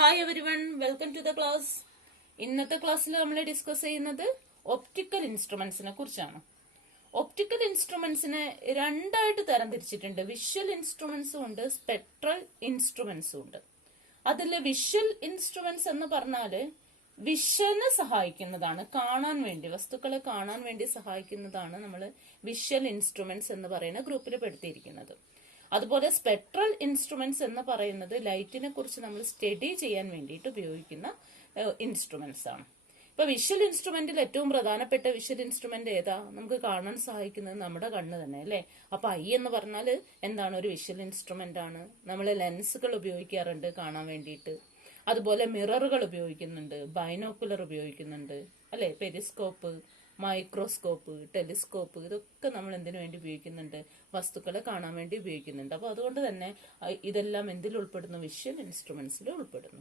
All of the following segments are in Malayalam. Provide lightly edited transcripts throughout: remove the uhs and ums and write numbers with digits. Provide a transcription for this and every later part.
Hi everyone, welcome to the class. ഇന്നത്തെ ക്ലാസ്സിൽ നമ്മൾ ഡിസ്കസ് ചെയ്യുന്നത് ഒപ്റ്റിക്കൽ ഇൻസ്ട്രുമെന്റ്സിനെ കുറിച്ചാണ്. ഒപ്റ്റിക്കൽ ഇൻസ്ട്രുമെന്റ്സിനെ രണ്ടായിട്ട് തരംതിരിച്ചിട്ടുണ്ട്. വിഷ്വൽ ഇൻസ്ട്രുമെന്റ്സും ഉണ്ട്, സ്പെക്ട്രൽ ഇൻസ്ട്രുമെന്റ്സും ഉണ്ട്. അതിൽ വിഷ്വൽ ഇൻസ്ട്രുമെന്റ്സ് എന്ന് പറഞ്ഞാല് വിഷന് സഹായിക്കുന്നതാണ്, കാണാൻ വേണ്ടി, വസ്തുക്കളെ കാണാൻ വേണ്ടി സഹായിക്കുന്നതാണ് നമ്മൾ വിഷ്വൽ ഇൻസ്ട്രുമെന്റ്സ് എന്ന് പറയുന്ന ഗ്രൂപ്പിൽ പെടുത്തിയിരിക്കുന്നത്. അതുപോലെ സ്പെക്ട്രൽ ഇൻസ്ട്രുമെന്റ്സ് എന്ന് പറയുന്നത് ലൈറ്റിനെ കുറിച്ച് നമ്മൾ സ്റ്റഡി ചെയ്യാൻ വേണ്ടിയിട്ട് ഉപയോഗിക്കുന്ന ഇൻസ്ട്രുമെന്റ്സ് ആണ്. ഇപ്പൊ വിഷ്വൽ ഇൻസ്ട്രുമെന്റിൽ ഏറ്റവും പ്രധാനപ്പെട്ട വിഷ്വൽ ഇൻസ്ട്രുമെന്റ് ഏതാ? നമുക്ക് കാണാൻ സഹായിക്കുന്നത് നമ്മുടെ കണ്ണ് തന്നെ അല്ലേ. അപ്പൊ ഐ എന്ന് പറഞ്ഞാൽ എന്താണ്? ഒരു വിഷ്വൽ ഇൻസ്ട്രുമെന്റ് ആണ്. നമ്മൾ ലെൻസുകൾ ഉപയോഗിക്കാറുണ്ട് കാണാൻ വേണ്ടിയിട്ട്. അതുപോലെ മിററുകൾ ഉപയോഗിക്കുന്നുണ്ട്, ബൈനോക്കുലർ ഉപയോഗിക്കുന്നുണ്ട് അല്ലെ, പെരിസ്കോപ്പ്, മൈക്രോസ്കോപ്പ്, ടെലിസ്കോപ്പ്, ഇതൊക്കെ നമ്മൾ എന്തിനു വേണ്ടി ഉപയോഗിക്കുന്നുണ്ട്? വസ്തുക്കളെ കാണാൻ വേണ്ടി ഉപയോഗിക്കുന്നുണ്ട്. അപ്പൊ അതുകൊണ്ട് തന്നെ ഇതെല്ലാം എന്തിൽ ഉൾപ്പെടുന്നു? വിഷ്വൽ ഇൻസ്ട്രുമെന്റ്സിൽ ഉൾപ്പെടുന്നു.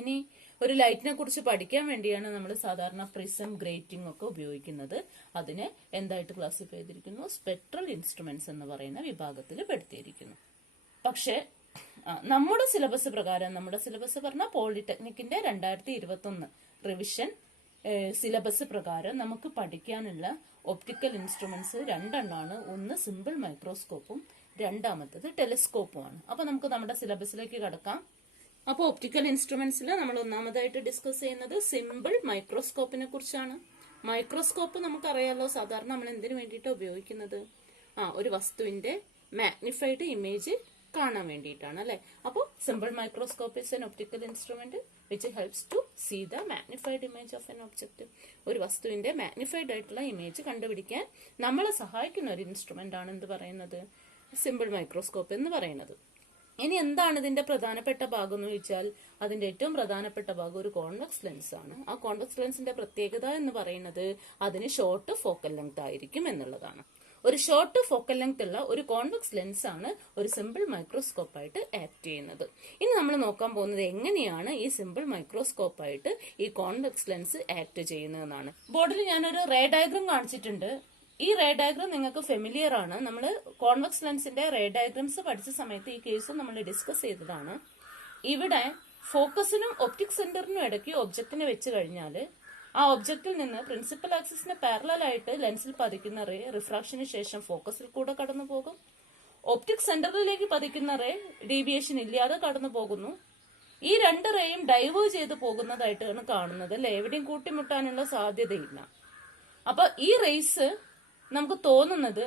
ഇനി ഒരു ലൈറ്റിനെ കുറിച്ച് പഠിക്കാൻ വേണ്ടിയാണ് നമ്മൾ സാധാരണ പ്രിസം, ഗ്രേറ്റിംഗ് ഒക്കെ ഉപയോഗിക്കുന്നത്. അതിനെ എന്തായിട്ട് ക്ലാസിഫൈ ചെയ്തിരിക്കുന്നു? സ്പെക്ട്രൽ ഇൻസ്ട്രുമെന്റ്സ് എന്ന് പറയുന്ന വിഭാഗത്തിൽ പെടുത്തിയിരിക്കുന്നു. പക്ഷെ നമ്മുടെ സിലബസ് പ്രകാരം, നമ്മുടെ സിലബസ് പറഞ്ഞാൽ പോളിടെക്നിക്കിന്റെ 2021 റിവിഷൻ സിലബസ് പ്രകാരം നമുക്ക് പഠിക്കാനുള്ള ഒപ്റ്റിക്കൽ ഇൻസ്ട്രുമെന്റ്സ് രണ്ടെണ്ണമാണ്. ഒന്ന് സിമ്പിൾ മൈക്രോസ്കോപ്പും രണ്ടാമത്തത് ടെലിസ്കോപ്പുമാണ്. അപ്പൊ നമുക്ക് നമ്മുടെ സിലബസിലേക്ക് കടക്കാം. അപ്പൊ ഒപ്റ്റിക്കൽ ഇൻസ്ട്രുമെന്റ്സിൽ നമ്മൾ ഒന്നാമതായിട്ട് ഡിസ്കസ് ചെയ്യുന്നത് സിമ്പിൾ മൈക്രോസ്കോപ്പിനെ കുറിച്ചാണ്. മൈക്രോസ്കോപ്പ് നമുക്കറിയാലോ, സാധാരണ നമ്മൾ എന്തിനു വേണ്ടിയിട്ടാണ് ഉപയോഗിക്കുന്നത്? ഒരു വസ്തുവിന്റെ മാഗ്നിഫൈഡ് ഇമേജ് കാണാൻ വേണ്ടിയിട്ടാണ് അല്ലെ. അപ്പോൾ simple microscope is an optical instrument which helps to see the magnified image of an object. ഒരു വസ്തുവിന്റെ മാഗ്നിഫൈഡ് ആയിട്ടുള്ള ഇമേജ് കണ്ടുപിടിക്കാൻ നമ്മളെ സഹായിക്കുന്ന ഒരു ഇൻസ്ട്രുമെന്റ് ആണ് എന്ത് പറയുന്നത്? സിമ്പിൾ മൈക്രോസ്കോപ്പ് എന്ന് പറയുന്നത്. ഇനി എന്താണ് ഇതിന്റെ പ്രധാനപ്പെട്ട ഭാഗം എന്ന് ചോദിച്ചാൽ, അതിന്റെ ഏറ്റവും പ്രധാനപ്പെട്ട ഭാഗം ഒരു കോൺവെക്സ് ലെൻസ് ആണ്. ആ കോൺവെക്സ് ലെൻസിന്റെ പ്രത്യേകത എന്ന് പറയുന്നത് അതിന് ഷോർട്ട് ഫോക്കൽ ലെങ്ത് ആയിരിക്കും എന്നുള്ളതാണ്. ഒരു ഷോർട്ട് ഫോക്കൽ ലെങ്ത് ഉള്ള ഒരു കോൺവെക്സ് ലെൻസ് ആണ് ഒരു സിമ്പിൾ മൈക്രോസ്കോപ്പ് ആയിട്ട് ആക്ട് ചെയ്യുന്നത്. ഇനി നമ്മൾ നോക്കാൻ പോകുന്നത് എങ്ങനെയാണ് ഈ സിമ്പിൾ മൈക്രോസ്കോപ്പ് ആയിട്ട് ഈ കോൺവെക്സ് ലെൻസ് ആക്ട് ചെയ്യുന്നതെന്നാണ്. ബോർഡിൽ ഞാനൊരു റേ ഡയഗ്രം കാണിച്ചിട്ടുണ്ട്. ഈ റേ ഡയഗ്രം നിങ്ങൾക്ക് ഫെമിലിയർ ആണ്. നമ്മൾ കോൺവെക്സ് ലെൻസിന്റെ റേ ഡയഗ്രംസ് പഠിച്ച സമയത്ത് ഈ കേസ് നമ്മൾ ഡിസ്കസ് ചെയ്തതാണ്. ഇവിടെ ഫോക്കസിനും ഒപ്റ്റിക് സെന്ററിനും ഇടയ്ക്ക് ഒബ്ജക്റ്റിനെ വെച്ച് കഴിഞ്ഞാൽ ആ ഒബ്ജക്റ്റിൽ നിന്ന് പ്രിൻസിപ്പൽ ആക്സിസിന് പാരലൽ ആയിട്ട് ലെൻസിൽ പതിക്കുന്ന റേ റിഫ്രാക്ഷന് ശേഷം ഫോക്കസിൽ കൂടെ കടന്നു പോകും. ഒപ്റ്റിക് സെന്ററിലേക്ക് പതിക്കുന്ന റേ ഡീവിയേഷൻ ഇല്ലാതെ കടന്നു പോകുന്നു. ഈ രണ്ട് റേയും ഡൈവേർജ് ചെയ്ത് പോകുന്നതായിട്ടാണ് കാണുന്നത് അല്ലെ. എവിടെയും കൂട്ടിമുട്ടാനുള്ള സാധ്യതയില്ല. അപ്പൊ ഈ റേസ് നമുക്ക് തോന്നുന്നത്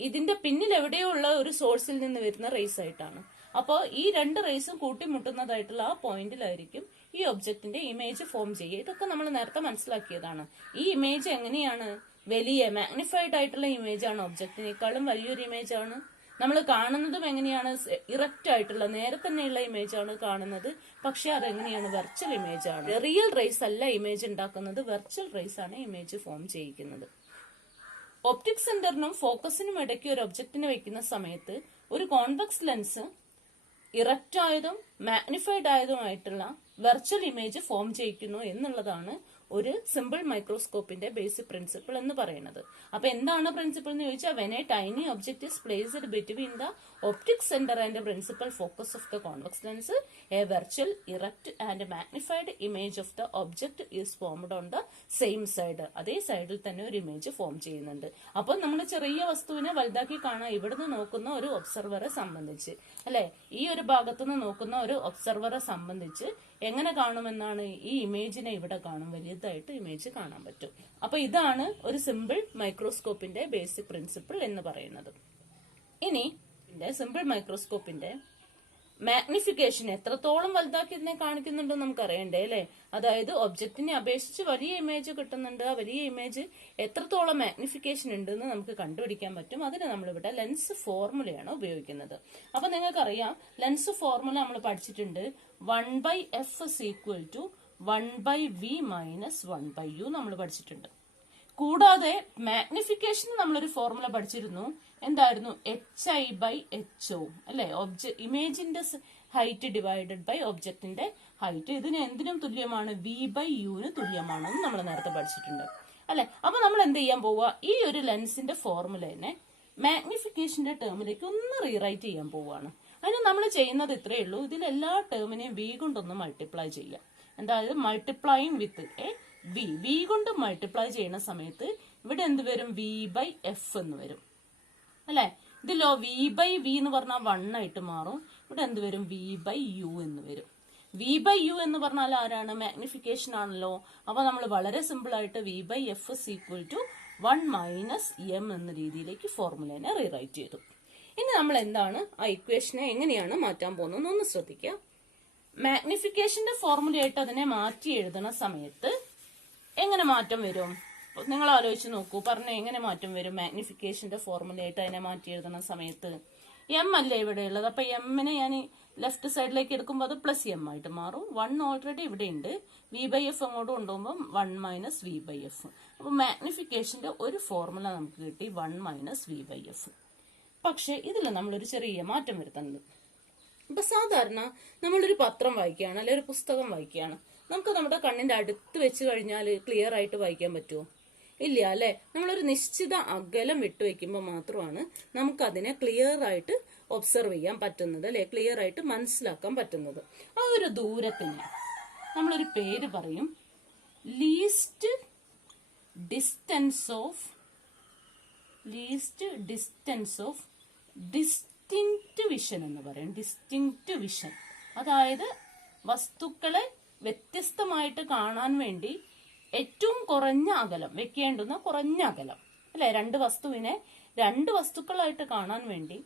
ഇതിന്റെ പിന്നിൽ എവിടെയോ ഉള്ള ഒരു സോഴ്സിൽ നിന്ന് വരുന്ന റേസ് ആയിട്ടാണ്. അപ്പോൾ ഈ രണ്ട് റേസും കൂട്ടിമുട്ടുന്നതായിട്ടുള്ള ആ പോയിന്റിലായിരിക്കും ഈ ഒബ്ജക്റ്റിന്റെ ഇമേജ് ഫോം ചെയ്യുക. ഇതൊക്കെ നമ്മൾ നേരത്തെ മനസ്സിലാക്കിയതാണ്. ഈ ഇമേജ് എങ്ങനെയാണ്? വലിയ മാഗ്നിഫൈഡ് ആയിട്ടുള്ള ഇമേജ് ആണ്, ഒബ്ജക്റ്റിനേക്കാളും വലിയൊരു ഇമേജ് ആണ്. നമ്മൾ കാണുന്നതും എങ്ങനെയാണ്? ഇറക്റ്റ് ആയിട്ടുള്ള നേരെ തന്നെയുള്ള ഇമേജ് ആണ് കാണുന്നത്. പക്ഷെ അതെങ്ങനെയാണ്? വെർച്വൽ ഇമേജ് ആണ്. റിയൽ റേസ് അല്ല ഇമേജ് ഉണ്ടാക്കുന്നത്, വെർച്വൽ റേസ് ആണ് ഇമേജ് ഫോം ചെയ്യിക്കുന്നത്. ഒപ്റ്റിക് സെന്ററിനും ഫോക്കസിനും ഇടയ്ക്ക് ഒരു ഒബ്ജക്റ്റിനെ വെക്കുന്ന സമയത്ത് ഒരു കോൺവെക്സ് ലെൻസ് ഇറക്റ്റ് ആയതും മാഗ്നിഫൈഡ് ആയതുമായിട്ടുള്ള വെർച്വൽ ഇമേജ് ഫോം ചെയ്യിക്കുന്നു എന്നുള്ളതാണ് ഒരു സിമ്പിൾ മൈക്രോസ്കോപ്പിന്റെ ബേസിക് പ്രിൻസിപ്പിൾ എന്ന് പറയുന്നത്. അപ്പൊ എന്താണ് പ്രിൻസിപ്പിൾ എന്ന് ചോദിച്ചാൽ, when A tiny object is placed between the optic centre and principal focus of the convex lens, A virtual erect and magnified image of the object is formed on the same side. അതേ സൈഡിൽ തന്നെ ഒരു ഇമേജ് ഫോം ചെയ്യുന്നുണ്ട്. അപ്പൊ നമ്മൾ ചെറിയ വസ്തുവിനെ വലുതാക്കി കാണാം ഇവിടുന്ന് നോക്കുന്ന ഒരു ഒബ്സർവറെ സംബന്ധിച്ച് അല്ലെ. ഈ ഒരു ഭാഗത്തുനിന്ന് നോക്കുന്ന ഒരു ഒബ്സർവറെ സംബന്ധിച്ച് എങ്ങനെ കാണുമെന്നാണ്? ഈ ഇമേജിനെ ഇവിടെ കാണും, വലിയതായിട്ട് ഇമേജ് കാണാൻ പറ്റും. അപ്പൊ ഇതാണ് ഒരു സിമ്പിൾ മൈക്രോസ്കോപ്പിന്റെ ബേസിക് പ്രിൻസിപ്പിൾ എന്ന് പറയുന്നത്. ഇനി സിമ്പിൾ മൈക്രോസ്കോപ്പിന്റെ മാഗ്നിഫിക്കേഷൻ എത്രത്തോളം വലുതാക്കി ഇതിനെ കാണിക്കുന്നുണ്ടെന്ന് നമുക്ക് അറിയണ്ടേ അല്ലെ. അതായത് ഒബ്ജക്റ്റിനെ അപേക്ഷിച്ച് വലിയ ഇമേജ് കിട്ടുന്നുണ്ട്. ആ വലിയ ഇമേജ് എത്രത്തോളം മാഗ്നിഫിക്കേഷൻ ഉണ്ടെന്ന് നമുക്ക് കണ്ടുപിടിക്കാൻ പറ്റും. അതിന് നമ്മളിവിടെ ലെൻസ് ഫോർമുലയാണ് ഉപയോഗിക്കുന്നത്. അപ്പൊ നിങ്ങൾക്കറിയാം, ലെൻസ് ഫോർമുല നമ്മൾ പഠിച്ചിട്ടുണ്ട്. 1/f is equal to 1/v minus 1/u നമ്മൾ പഠിച്ചിട്ടുണ്ട്. കൂടാതെ മാഗ്നിഫിക്കേഷൻ നമ്മളൊരു ഫോർമുല പഠിച്ചിരുന്നു. എന്തായിരുന്നു? HI/HO അല്ലെ. ഇമേജിന്റെ ഹൈറ്റ് ഡിവൈഡഡ് ബൈ ഒബ്ജക്റ്റിന്റെ ഹൈറ്റ്. ഇതിന് എന്തിനും തുല്യമാണ്? V/U തുല്യമാണെന്ന് നമ്മൾ നേരത്തെ പഠിച്ചിട്ടുണ്ട് അല്ലെ. അപ്പൊ നമ്മൾ എന്ത് ചെയ്യാൻ പോവുക? ഈ ഒരു ലെൻസിന്റെ ഫോർമുലേനെ മാഗ്നിഫിക്കേഷന്റെ ടേമിലേക്ക് ഒന്ന് റീറൈറ്റ് ചെയ്യാൻ പോവുകയാണ്. അതിന് നമ്മൾ ചെയ്യുന്നത് ഇത്രയേ ഉള്ളൂ. ഇതിലെല്ലാ ടേമിനെയും വി കൊണ്ടൊന്ന് മൾട്ടിപ്ലൈ ചെയ്യാം. അതായത് മൾട്ടിപ്ലൈങ് വിത്ത് എ വി കൊണ്ട് മൾട്ടിപ്ലൈ ചെയ്യുന്ന സമയത്ത് ഇവിടെ എന്ത് വരും? വി ബൈ എഫ് എന്ന് വരും അല്ലെ. ഇതിലോ വി ബൈ വി എന്ന് പറഞ്ഞാൽ 1 ആയിട്ട് മാറും. ഇവിടെ എന്ത് വരും? വി ബൈ യു എന്ന് വരും. വി ബൈ യു എന്ന് പറഞ്ഞാൽ ആരാണ്? മാഗ്നിഫിക്കേഷൻ ആണല്ലോ. അപ്പൊ നമ്മൾ വളരെ സിമ്പിൾ ആയിട്ട് v by f is equal to 1 minus m എന്ന രീതിയിലേക്ക് ഫോർമുലേനെ റീറൈറ്റ് ചെയ്തു. ഇനി നമ്മൾ എന്താണ് ആ ഇക്വേഷനെ എങ്ങനെയാണ് മാറ്റാൻ പോകുന്നത് ഒന്ന് ശ്രദ്ധിക്കുക. മാഗ്നിഫിക്കേഷന്റെ ഫോർമുലയായിട്ട് അതിനെ മാറ്റി എഴുതുന്ന സമയത്ത് എങ്ങനെ മാറ്റം വരും? നിങ്ങൾ ആലോചിച്ച് നോക്കൂ. പറഞ്ഞ എങ്ങനെ മാറ്റം വരും? മാഗ്നിഫിക്കേഷന്റെ ഫോർമുലയായിട്ട് അതിനെ മാറ്റി എഴുതുന്ന സമയത്ത് എം അല്ലേ ഇവിടെ ഉള്ളത്. അപ്പൊ എമ്മിനെ ഞാൻ ലെഫ്റ്റ് സൈഡിലേക്ക് എടുക്കുമ്പോൾ അത് പ്ലസ് എം ആയിട്ട് മാറും. 1 ഓൾറെഡി ഇവിടെ ഉണ്ട്. വി ബൈ എഫ് അങ്ങോട്ട് കൊണ്ടുപോകുമ്പോൾ 1 മൈനസ് വി ബൈ എഫ്. അപ്പൊ മാഗ്നിഫിക്കേഷന്റെ ഒരു ഫോർമുല നമുക്ക് കിട്ടി 1 മൈനസ് വി ബൈ എഫ്. പക്ഷെ ഇതിൽ നമ്മളൊരു ചെറിയ മാറ്റം വരുത്തുന്നുണ്ട്. ഇപ്പൊ സാധാരണ നമ്മളൊരു പത്രം വായിക്കുകയാണ് അല്ലെങ്കിൽ ഒരു പുസ്തകം വായിക്കുകയാണ്. നമുക്ക് നമ്മുടെ കണ്ണിന്റെ അടുത്ത് വെച്ച് കഴിഞ്ഞാൽ ക്ലിയർ ആയിട്ട് വായിക്കാൻ പറ്റുമോ? ഇല്ല അല്ലെ. നമ്മളൊരു നിശ്ചിത അകലം വിട്ടുവെക്കുമ്പോൾ മാത്രമാണ് നമുക്ക് അതിനെ ക്ലിയർ ആയിട്ട് ഒബ്സർവ് ചെയ്യാൻ പറ്റുന്നത് അല്ലെ, ക്ലിയർ ആയിട്ട് മനസ്സിലാക്കാൻ പറ്റുന്നത്. ആ ഒരു ദൂരത്തിന് നമ്മളൊരു പേര് പറയും. Least distance of distinct vision എന്ന് പറയും. ഡിസ്റ്റിങ്ക്റ്റ് വിഷൻ അതായത് വസ്തുക്കളെ വ്യത്യസ്തമായിട്ട് കാണാൻ വേണ്ടി ഏറ്റവും കുറഞ്ഞ അകലം വെക്കേണ്ടുന്ന കുറഞ്ഞ അകലം അല്ലെ. രണ്ട് വസ്തുക്കളായിട്ട് കാണാൻ വേണ്ടി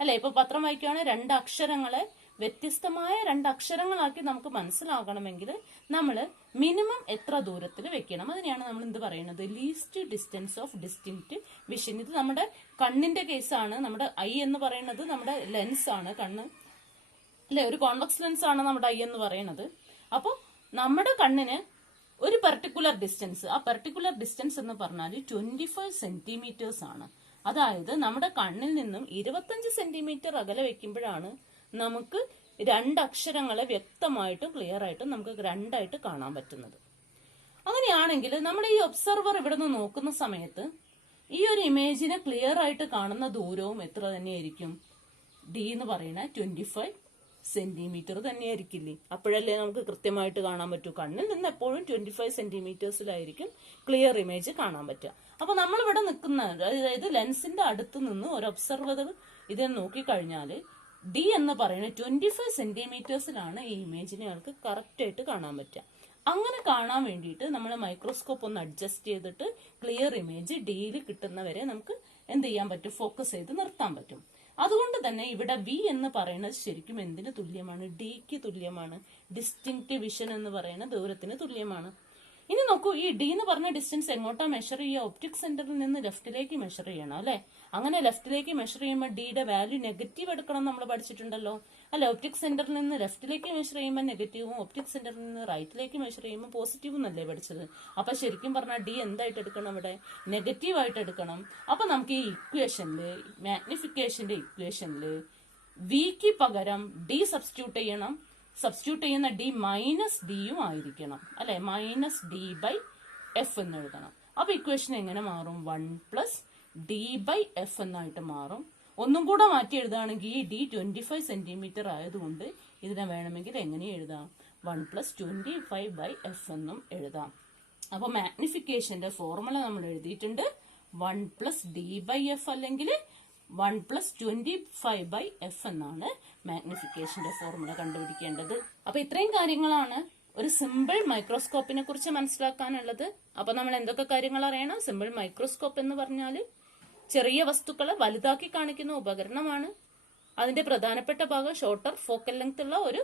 അല്ലെ. ഇപ്പൊ പത്രം വായിക്കുകയാണെങ്കിൽ 2 അക്ഷരങ്ങളെ വ്യത്യസ്തമായ 2 അക്ഷരങ്ങളാക്കി നമുക്ക് മനസ്സിലാകണമെങ്കിൽ നമ്മൾ മിനിമം എത്ര ദൂരത്തിൽ വെക്കണം? അതിനെയാണ് നമ്മൾ എന്ത് പറയുന്നത്? Least distance of distinct vision. ഇത് നമ്മുടെ കണ്ണിന്റെ കേസാണ്. നമ്മുടെ ഐ എന്ന് പറയുന്നത് നമ്മുടെ ലെൻസ് ആണ്. കണ്ണ് അല്ലെ, ഒരു കോൺവെക്സ് ലെൻസ് ആണ് നമ്മുടെ ഐ എന്ന് പറയുന്നത്. അപ്പോൾ നമ്മുടെ കണ്ണിന് ഒരു പെർട്ടിക്കുലർ ഡിസ്റ്റൻസ്, ആ പെർട്ടിക്കുലർ ഡിസ്റ്റൻസ് എന്ന് പറഞ്ഞാൽ 25 സെന്റിമീറ്റേഴ്സ് ആണ്. അതായത് നമ്മുടെ കണ്ണിൽ നിന്നും 25 സെന്റിമീറ്റർ അകലെ വെക്കുമ്പോഴാണ് നമുക്ക് 2 അക്ഷരങ്ങളെ വ്യക്തമായിട്ടും ക്ലിയർ ആയിട്ടും നമുക്ക് 2 ആയിട്ട് കാണാൻ പറ്റുന്നത്. അങ്ങനെയാണെങ്കിൽ നമ്മുടെ ഈ ഒബ്സർവർ ഇവിടെ നിന്ന് നോക്കുന്ന സമയത്ത് ഈ ഒരു ഇമേജിനെ ക്ലിയർ ആയിട്ട് കാണുന്ന ദൂരവും എത്ര തന്നെയായിരിക്കും? ഡി എന്ന് പറയുന്ന 25 സെന്റിമീറ്റർ തന്നെയായിരിക്കില്ലേ? അപ്പോഴല്ലേ നമുക്ക് കൃത്യമായിട്ട് കാണാൻ പറ്റൂ. കണ്ണിൽ നിന്ന് എപ്പോഴും 25 സെന്റിമീറ്റേഴ്സിലായിരിക്കും ക്ലിയർ ഇമേജ് കാണാൻ പറ്റുക. അപ്പൊ നമ്മളിവിടെ നിൽക്കുന്ന, അതായത് ലെൻസിന്റെ അടുത്ത് നിന്ന് ഒരു ഒബ്സർവർ ഇതിനെ നോക്കിക്കഴിഞ്ഞാൽ ഡി എന്ന് പറയുന്നത് 25 സെന്റിമീറ്റേഴ്സിലാണ് ഈ ഇമേജിനെ ആൾക്ക് കറക്റ്റ് ആയിട്ട് കാണാൻ പറ്റുക. അങ്ങനെ കാണാൻ വേണ്ടിയിട്ട് നമ്മൾ മൈക്രോസ്കോപ്പ് ഒന്ന് അഡ്ജസ്റ്റ് ചെയ്തിട്ട് ക്ലിയർ ഇമേജ് ഡിയിൽ കിട്ടുന്നവരെ നമുക്ക് എന്ത് ചെയ്യാൻ പറ്റും? ഫോക്കസ് ചെയ്ത് നിർത്താൻ പറ്റും. അതുകൊണ്ട് തന്നെ ഇവിടെ വി എന്ന് പറയുന്നത് ശരിക്കും എന്തിന് തുല്യമാണ്? ഡിക്ക് തുല്യമാണ്. ഡിസ്റ്റിങ്ക്റ്റ് വിഷൻ എന്ന് പറയുന്ന ദൂരത്തിന് തുല്യമാണ്. ഇനി നോക്കൂ, ഈ ഡി എന്ന് പറഞ്ഞ ഡിസ്റ്റൻസ് എങ്ങോട്ടാ മെഷർ ചെയ്യുക? ഒപ്റ്റിക് സെന്ററിൽ നിന്ന് ലെഫ്റ്റിലേക്ക് മെഷർ ചെയ്യണം അല്ലെ. അങ്ങനെ ലെഫ്റ്റിലേക്ക് മെഷർ ചെയ്യുമ്പോൾ ഡിയുടെ വാല്യൂ നെഗറ്റീവ് എടുക്കണം നമ്മൾ പഠിച്ചിട്ടുണ്ടല്ലോ അല്ലെ. ഒപ്റ്റിക് സെന്ററിൽ നിന്ന് ലെഫ്റ്റിലേക്ക് മെഷർ ചെയ്യുമ്പോൾ നെഗറ്റീവും ഒപ്റ്റിക് സെന്ററിൽ നിന്ന് റൈറ്റിലേക്ക് മെഷർ ചെയ്യുമ്പോൾ പോസിറ്റീവും എന്നല്ലേ പഠിച്ചത്. അപ്പൊ ശരിക്കും പറഞ്ഞാൽ ഡി എന്തായിട്ട് എടുക്കണം? ഇവിടെ നെഗറ്റീവ് ആയിട്ട് എടുക്കണം. അപ്പൊ നമുക്ക് ഈ ഇക്വേഷനില്, മാഗ്നിഫിക്കേഷന്റെ ഇക്വേഷനില് വിക്ക് പകരം ഡി സബ്സ്റ്റിറ്റ്യൂട്ട് ചെയ്യണം. സബ്സ്റ്റിറ്റ്യൂട്ട് ചെയ്യുന്ന ഡി മൈനസ് ഡിയും ആയിരിക്കണം അല്ലെ. മൈനസ് ഡി ബൈ എഫ് എന്ന് എഴുതണം. അപ്പൊ ഇക്വേഷൻ എങ്ങനെ മാറും? 1 പ്ലസ് ഡി ബൈ എഫ് എന്നായിട്ട് മാറും. ഒന്നും കൂടെ മാറ്റി എഴുതുകയാണെങ്കിൽ ഈ ഡി 25 സെന്റിമീറ്റർ ആയതുകൊണ്ട് ഇതിനെ വേണമെങ്കിൽ എങ്ങനെ എഴുതാം? 1 പ്ലസ് 25 ബൈ എഫ് എന്നും എഴുതാം. അപ്പൊ മാഗ്നിഫിക്കേഷന്റെ ഫോർമുല നമ്മൾ എഴുതിയിട്ടുണ്ട്. 1 പ്ലസ് ഡി ബൈ എഫ് അല്ലെങ്കിൽ 1 പ്ലസ് 25 ബൈ എഫ് എന്നാണ് മാഗ്നിഫിക്കേഷന്റെ ഫോർമുല കണ്ടുപിടിക്കേണ്ടത്. അപ്പൊ ഇത്രയും കാര്യങ്ങളാണ് ഒരു സിമ്പിൾ മൈക്രോസ്കോപ്പിനെ കുറിച്ച് മനസ്സിലാക്കാനുള്ളത്. അപ്പൊ നമ്മൾ എന്തൊക്കെ കാര്യങ്ങൾ അറിയണം? സിമ്പിൾ മൈക്രോസ്കോപ്പ് എന്ന് പറഞ്ഞാൽ ചെറിയ വസ്തുക്കളെ വലുതാക്കി കാണിക്കുന്ന ഉപകരണമാണ്. അതിന്റെ പ്രധാനപ്പെട്ട ഭാഗം ഷോർട്ടർ ഫോക്കൽ ലെങ്ത് ഉള്ള ഒരു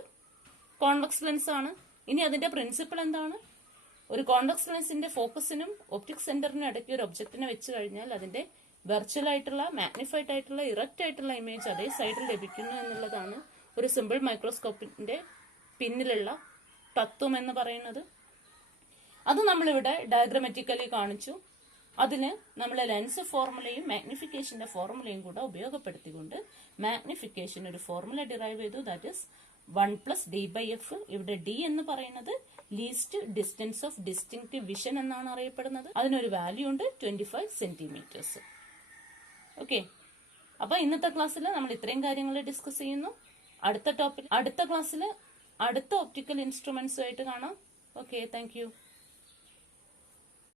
കോൺവെക്സ് ലെൻസ് ആണ്. ഇനി അതിന്റെ പ്രിൻസിപ്പിൾ എന്താണ്? ഒരു കോൺവെക്സ് ലെൻസിന്റെ ഫോക്കസിനും ഒപ്റ്റിക് സെന്ററിനും ഇടയ്ക്ക് ഒരു ഒബ്ജക്റ്റിനെ വെച്ച് കഴിഞ്ഞാൽ അതിന്റെ വെർച്വൽ ആയിട്ടുള്ള, മാഗ്നിഫൈഡ് ആയിട്ടുള്ള, ഇറക്റ്റ് ആയിട്ടുള്ള ഇമേജ് അതേ സൈഡിൽ ലഭിക്കുന്നു എന്നുള്ളതാണ് ഒരു സിമ്പിൾ മൈക്രോസ്കോപ്പിന്റെ പിന്നിലുള്ള തത്വം എന്ന് പറയുന്നത്. അത് നമ്മളിവിടെ ഡയഗ്രമാറ്റിക്കലി കാണിച്ചു. അതിന് നമ്മൾ ലെൻസ് ഫോർമുലയും മാഗ്നിഫിക്കേഷന്റെ ഫോർമുലയും കൂടെ ഉപയോഗപ്പെടുത്തിക്കൊണ്ട് മാഗ്നിഫിക്കേഷൻ ഒരു ഫോർമുല ഡിറൈവ് ചെയ്തു. That is 1 plus d by f. ഇവിടെ ഡി എന്ന് പറയുന്നത് least distance of distinct vision എന്നാണ് അറിയപ്പെടുന്നത്. അതിനൊരു വാല്യൂ ഉണ്ട് 25 സെന്റിമീറ്റേഴ്സ്. ഓക്കെ, അപ്പൊ ഇന്നത്തെ ക്ലാസ്സിൽ നമ്മൾ ഇത്രയും കാര്യങ്ങൾ ഡിസ്കസ് ചെയ്യുന്നു. അടുത്ത ക്ലാസ്സിൽ അടുത്ത ഒപ്റ്റിക്കൽ ഇൻസ്ട്രുമെന്റ്സുമായിട്ട് കാണാം. Okay, thank you.